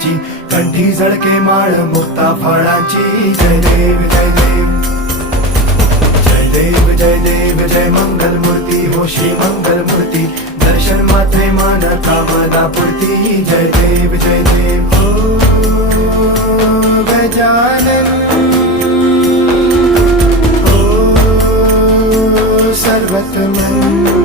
फुलाची, कंठी झळके माळ मुक्ता फळाची. जय देव जय देव जय देव जय देव जय मंगल मूर्ती हो श्री मंगल मूर्ती. दर्शन मात्रे मन कामना पूर्ती. जय देव जय देव ओ गजानन ओ सर्वतमन.